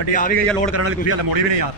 ਗੱਡੀ ਆ ਵੀ ਗਈ ਆ ਲੋਡ ਕਰਨ ਵਾਲੀ, ਤੁਸੀਂ ਹਲੇ ਮੋੜੀ ਵੀ ਨਹੀਂ ਯਾਰ।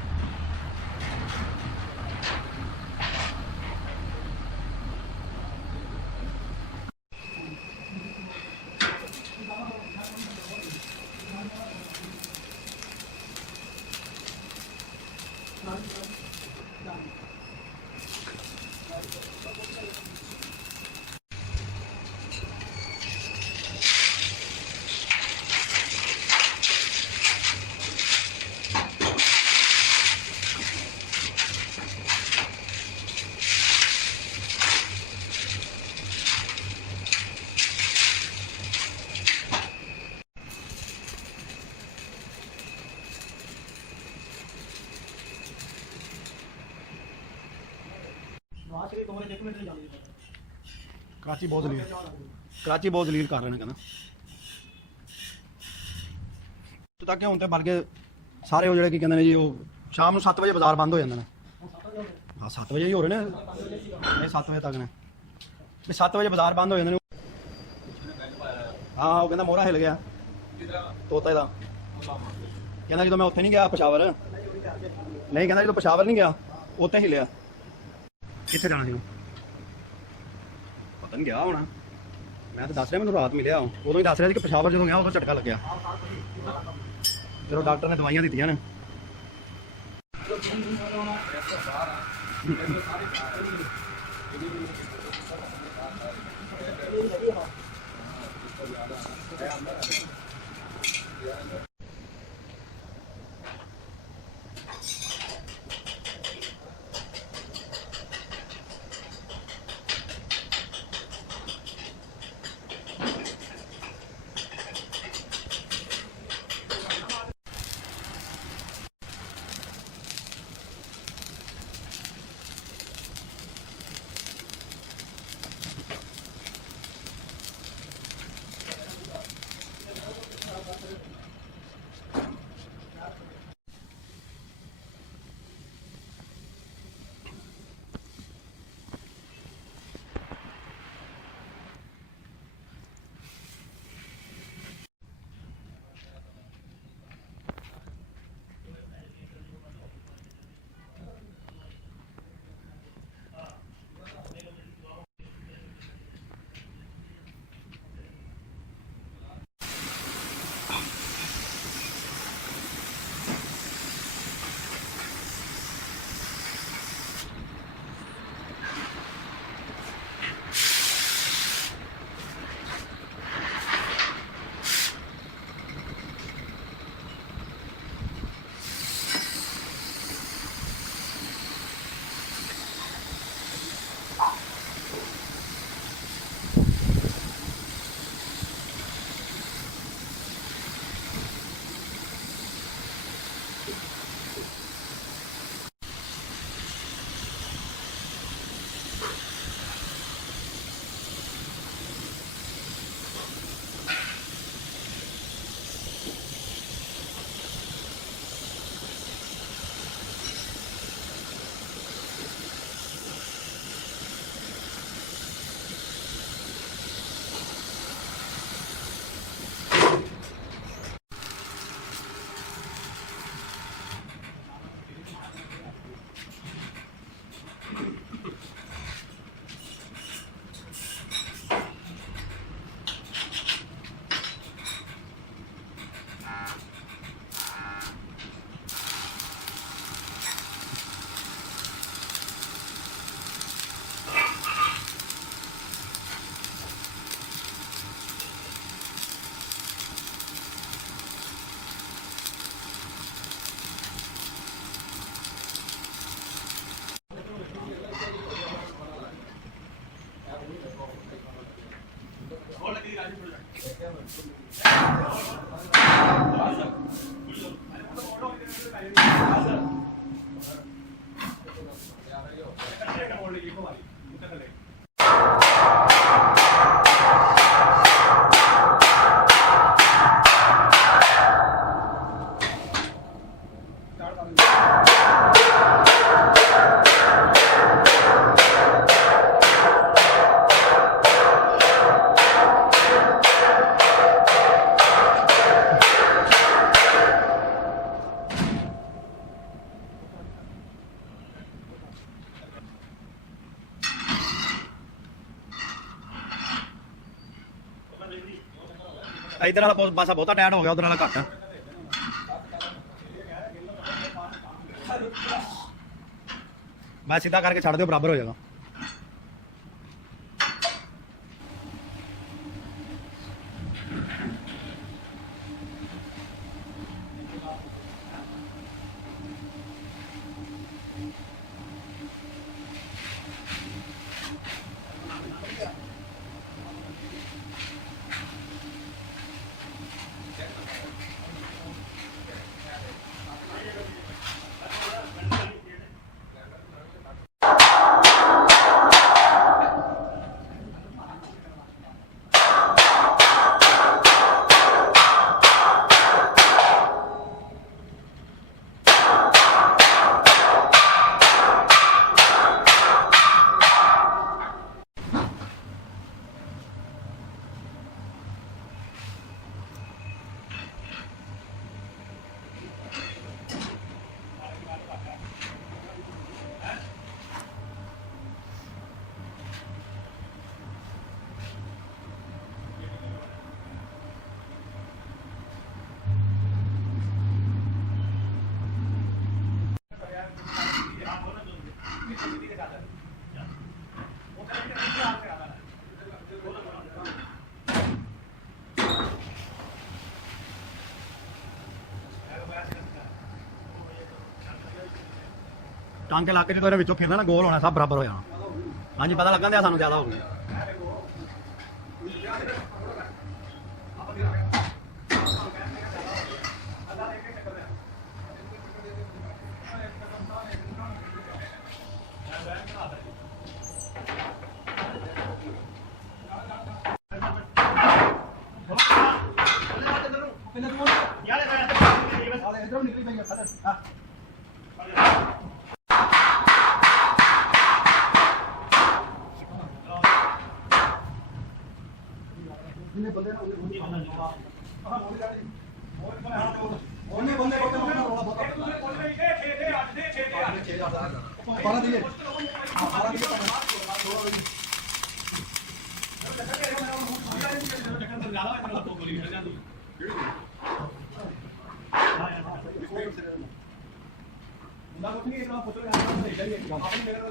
कराची बहुत जलील कर रहे हैं कहना तो ताकि हूँ तो बल्कि सारे वो जो कहते हैं जी वो शाम को 7 बजे बाजार बंद हो जाते हैं। हाँ 7 बजे ही हो रहे हैं, 7 बजे तक ने 7 बजे बाजार बंद हो जाते हैं। हाँ वो कहता मोहरा हिल गया तोता का, कहना जो मैं उत्थे नहीं गया पेशावर, नहीं कहना जो पेशावर नहीं गया उत्थे हिलिया। कितने जाना जी पता नहीं गया होना, मैं तो दस रहा मैंने रात मिले उदों ही दस रहा कि पेशावर जो गया उदों झटका लग्या। चलो डॉक्टर ने दवाइयां दित्तियां ने। इधर वाला पासा बहुता टाइट हो गया, उधर वाला घट। बस सीधा करके छड़ दो, बराबर हो जाएगा। टांके ला के जो विचों फिरना ना, गोल होना, सब बराबर हो जाना। हाँ जी, पता लगन दिया सानू ज्यादा हो गई।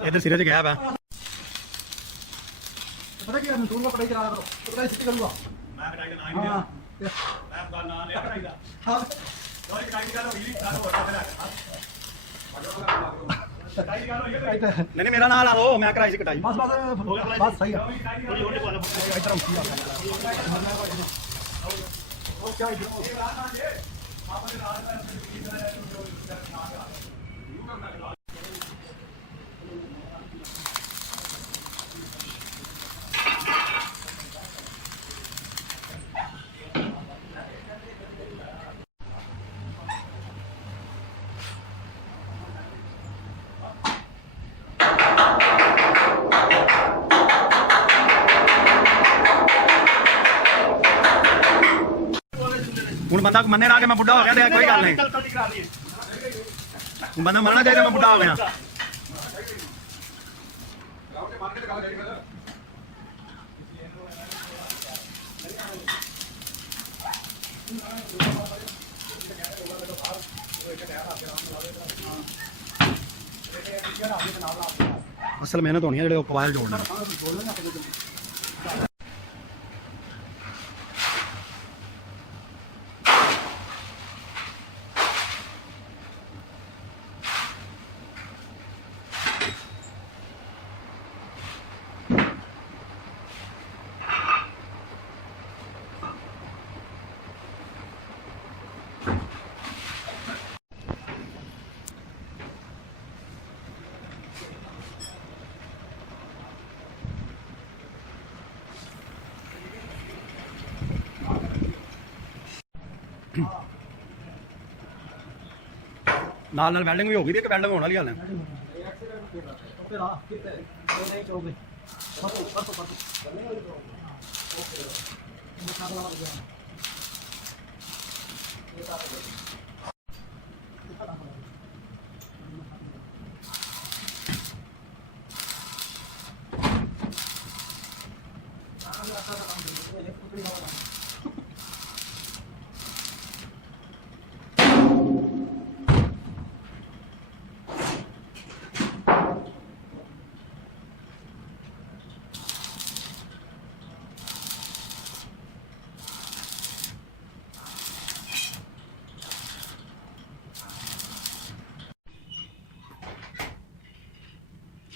इधर सिरे च गैप है। पता क्या है, का पढ़ाई करा करो, पढ़ाई सीखी करूंगा मैं, कटाई का नाम ही नहीं, मैं आपका नाम ले कटाई का। हां सॉरी, कटाई का हो गई, सारा हो गया। कटाई का हो गया, नहीं मेरा नाम ला लो, मैं कराई सी कटाई। बस हो गया, बस सही है। थोड़ी होने वाला इधर उठी आ वो क्या इधर ये बात मान ले, आपने रात हूँ बंदा मन्ने ना कि मैं बुढ़ा हो गया, कोई गल नहीं। बंदा मरना चाहिए, मैं बुढ़ा हो गया। असल मेहनत होनी है जो कवायल जोड़ना। नाल नाल वेल्डिंग भी हो गई थी, कि वेल्डिंग होने वाली हाल है।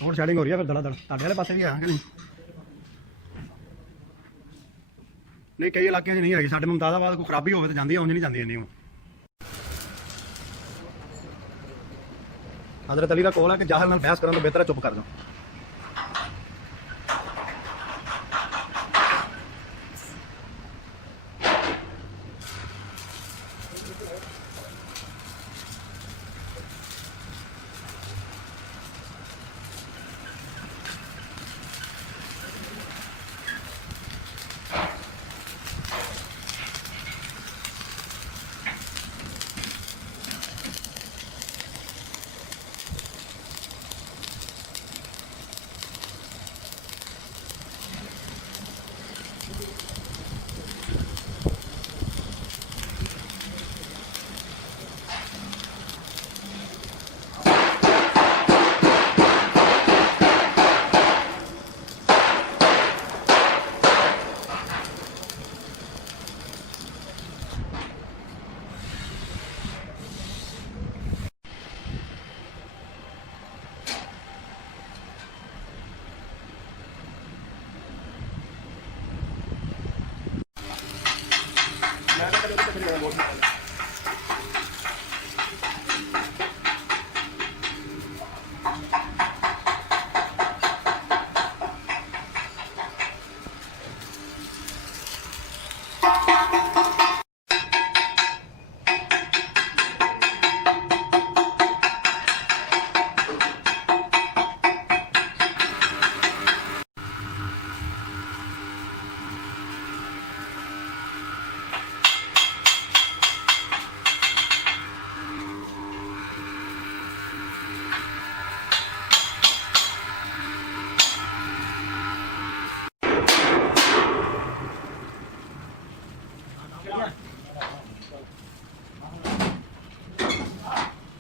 ਹੋਰ ਸ਼ੈਡਿੰਗ ਹੋ ਰਹੀ ਹੈ ਫਿਰ ਦੜਾ ਦੜ ਤੁਹਾਡੇ ਵਾਲੇ ਪਾਸੇ ਵੀ ਹੈ ਕਿ ਨਹੀਂ? ਨਹੀਂ ਕਈ ਇਲਾਕਿਆਂ 'ਚ ਨਹੀਂ ਹੈਗੀ, ਸਾਡੇ ਮੁਮਤਾਜ਼ਾਬਾਦ ਕੋਈ ਖਰਾਬੀ ਹੋਵੇ ਤਾਂ ਜਾਂਦੀ ਹੈ, ਉਂਝ ਨਹੀਂ ਜਾਂਦੀ ਇੰਨੀ ਹੁਣ। ਹਜ਼ਰਤ ਅਲੀ ਦਾ ਕੋਲ ਹੈ ਕਿ ਜਾਹਲ ਨਾਲ ਬਹਿਸ ਕਰਨ ਤੋਂ ਬਿਹਤਰ ਹੈ ਚੁੱਪ ਕਰ ਜਾਓ।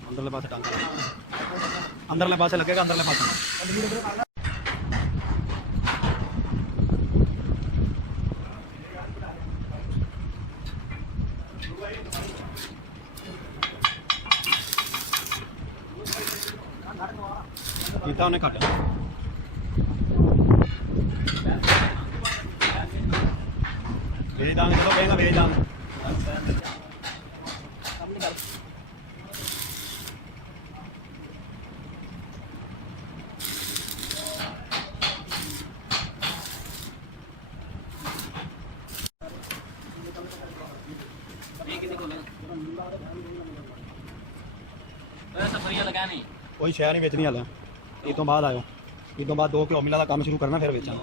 अंदरले पासे टांग अंदरले पासे लगेगा, अंदरले पासे ਕੀਤਾ ਉਹਨੇ ਕੱਟ ਵੇਚ ਦਾਂਗੇ, ਚਲੋ ਕਹਿੰਦਾ ਵੇਚ ਦਾਂਗੇ। कोई शह नहीं बेचनी हाले, ईद तो बाद आयो, ईद तो बाद 2 किलो मिला का काम शुरू करना, फिर बेचना।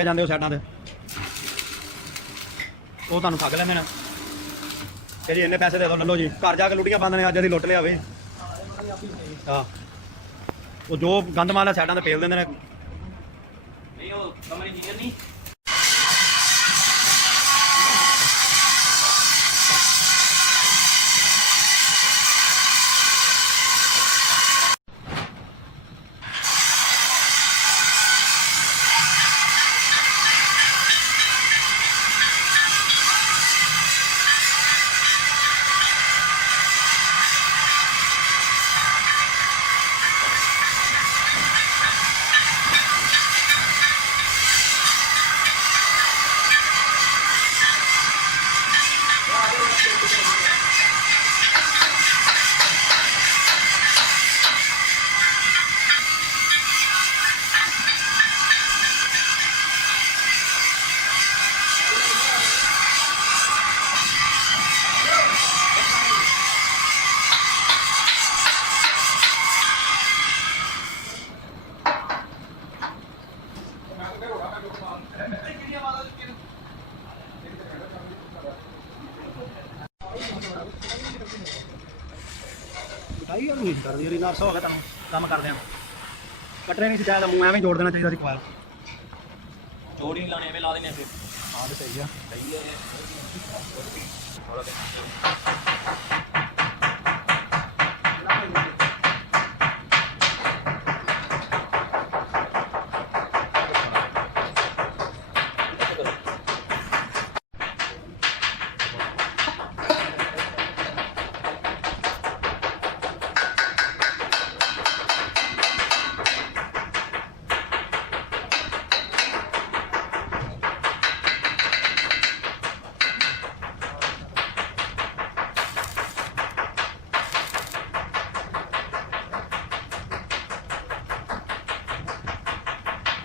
ਕੇ ਜਾਂਦੇ ਹੋ ਸਾਈਡਾਂ ਤੇ ਉਹ ਤੁਹਾਨੂੰ ਠੱਗ ਲੈਂਦੇ ਨੇ ਕਿ ਜੀ ਇੰਨੇ ਪੈਸੇ ਦੇ ਦਿਓ ਲੈ ਲਓ ਜੀ ਘਰ ਜਾ ਕੇ ਲੁੱਟੀਆਂ ਪਾਉਂਦੇ ਨੇ ਅੱਜ ਅਸੀਂ ਲੁੱਟ ਲਿਆਵੇ ਹਾਂ ਉਹ ਜੋ ਗੰਦ ਮਾਲ ਹੈ ਸਾਈਡਾਂ ਤੇ ਪੇਲ ਦਿੰਦੇ ਨੇ ਨਹੀਂ ਉਹ ਕਮਰੇ ਇੰਜੀਨੀਅਰ ਨਹੀਂ ਮਿਠਾਈ ਆ ਨਹੀਂ ਕਰਦੀ ਯਾਰ ਇੰਨਾ ਅਰਸਾ ਹੋ ਗਿਆ ਤੁਹਾਨੂੰ ਕੰਮ ਕਰਦਿਆਂ ਕੱਟਣੇ ਨਹੀਂ ਸੀ ਚਾਹੀਦਾ ਮੂੰਹ ਐਵੇਂ ਜੋੜ ਦੇਣਾ ਚਾਹੀਦਾ ਸੀ ਕੋਇਲ ਜੋੜ ਹੀ ਲਾਣੇ ਐਵੇਂ ਲਾ ਦੇਣੇ ਫਿਰ ਹਾਂ ਤੇ ਸਹੀ ਆ ਸਹੀ ਹੈ ਥੋੜਾ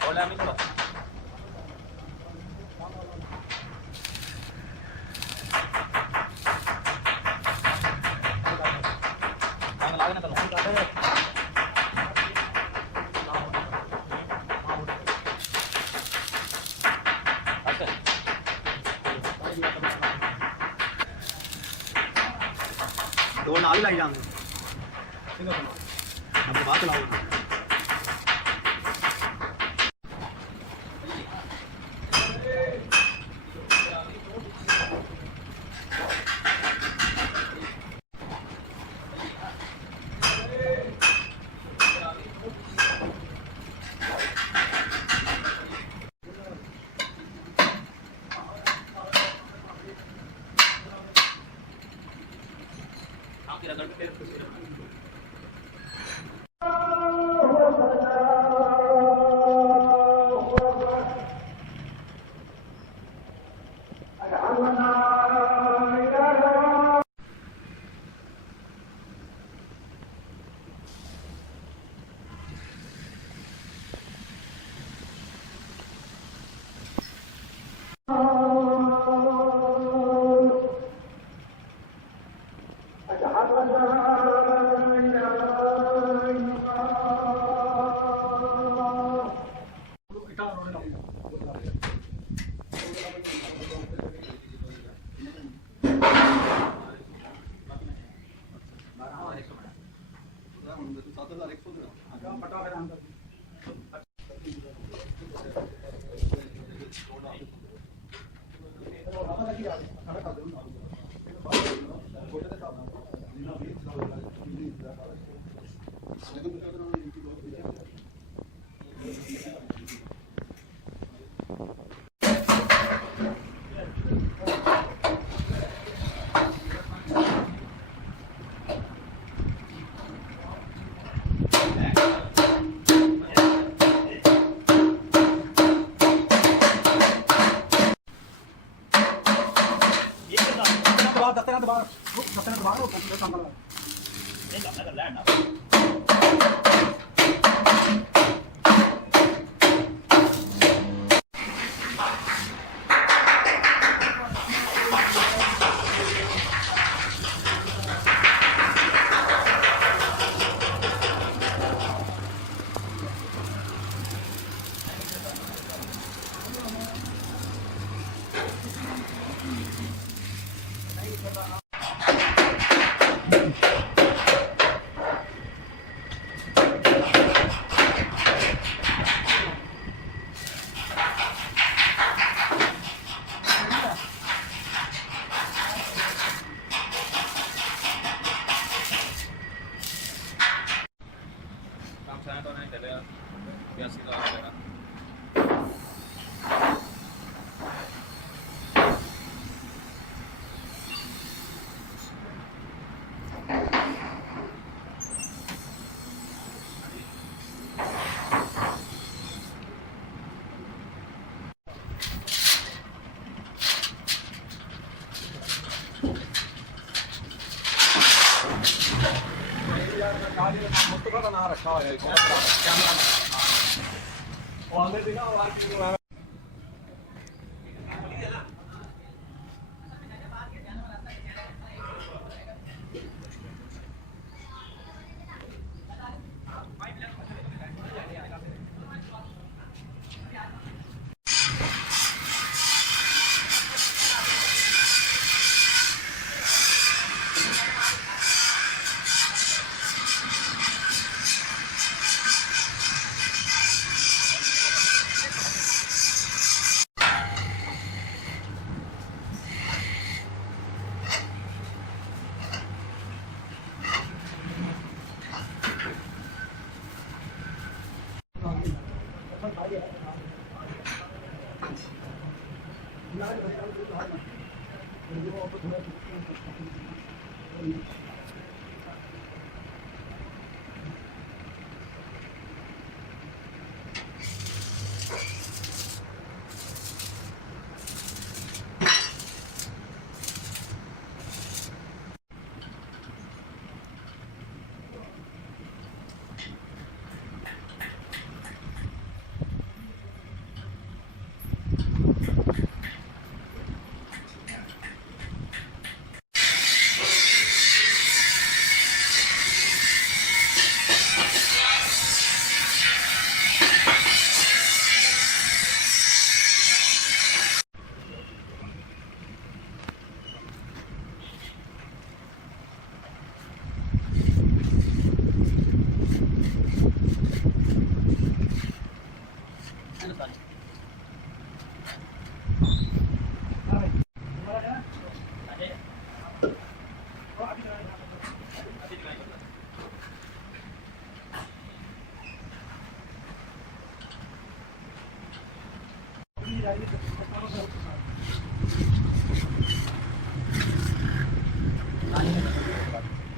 Hola, amigo. ਦੋ ਨਾਲ ਹੀ ਲਾਈ ਜਾਂਦੇ अब बात चलाओ आपकी रगड़ पे खुशी रखना ਕੰਮ ਸਾਰਾ ਤਾਂ ਨਹੀਂ ਚੱਲਿਆ 82 ਦਾ ਆ ਗਿਆ ਮੁਸਤਫਾ ਦਾ ਨਾਮ ਰੱਖਾ ਹੋਇਆ ਹੈ ਉਹ ਆਂਦੇ ਸੀ ਨਾ ਆਵਾਜ਼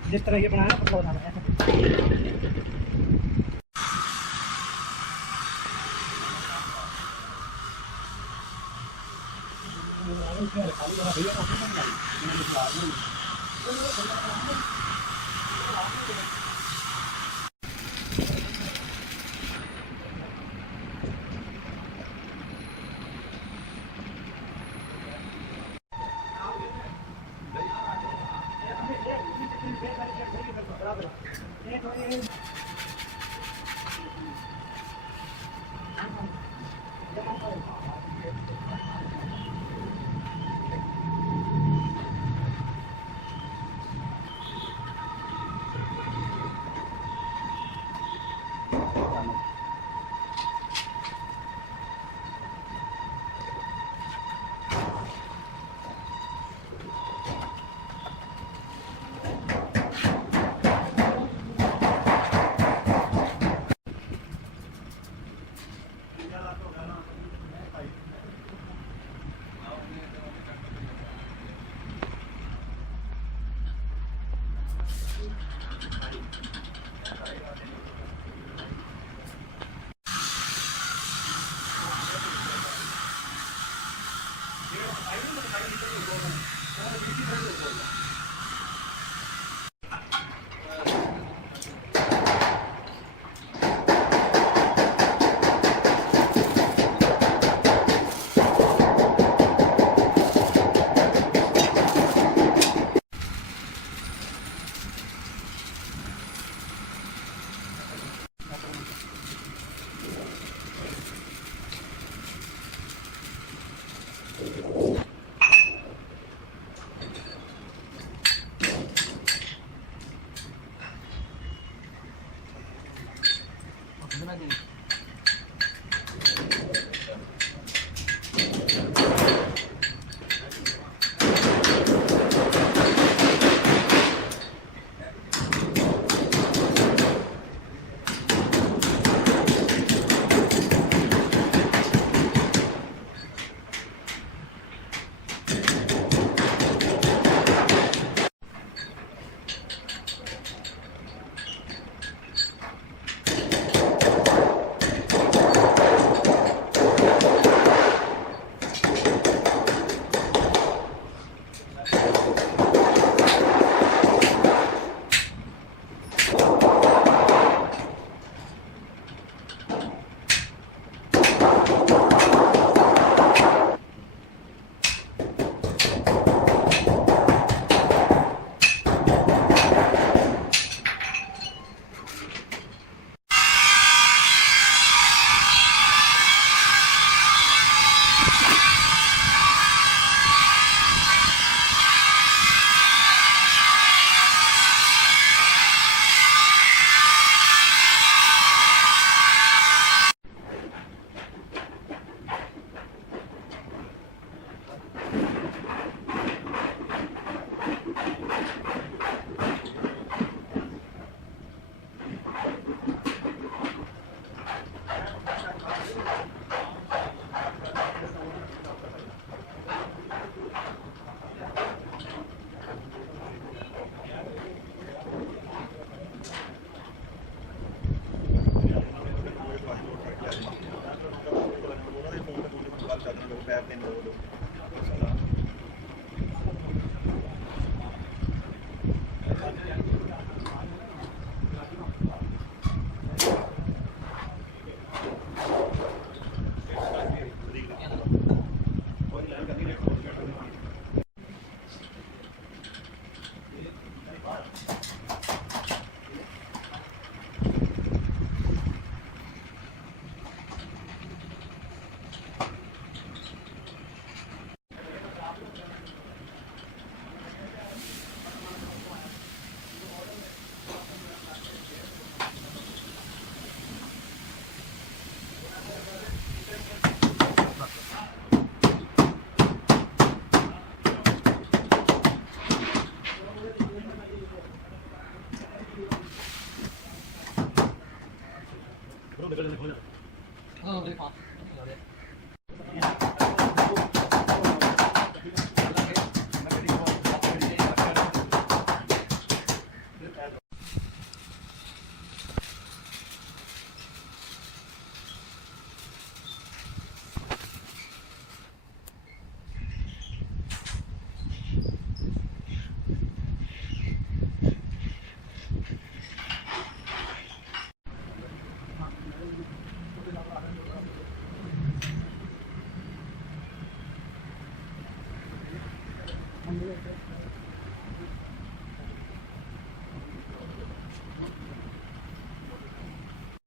जिस तरह ये बनाया पतला बनाना है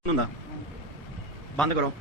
ਹੁੰਦਾ ਬੰਦ ਕਰੋ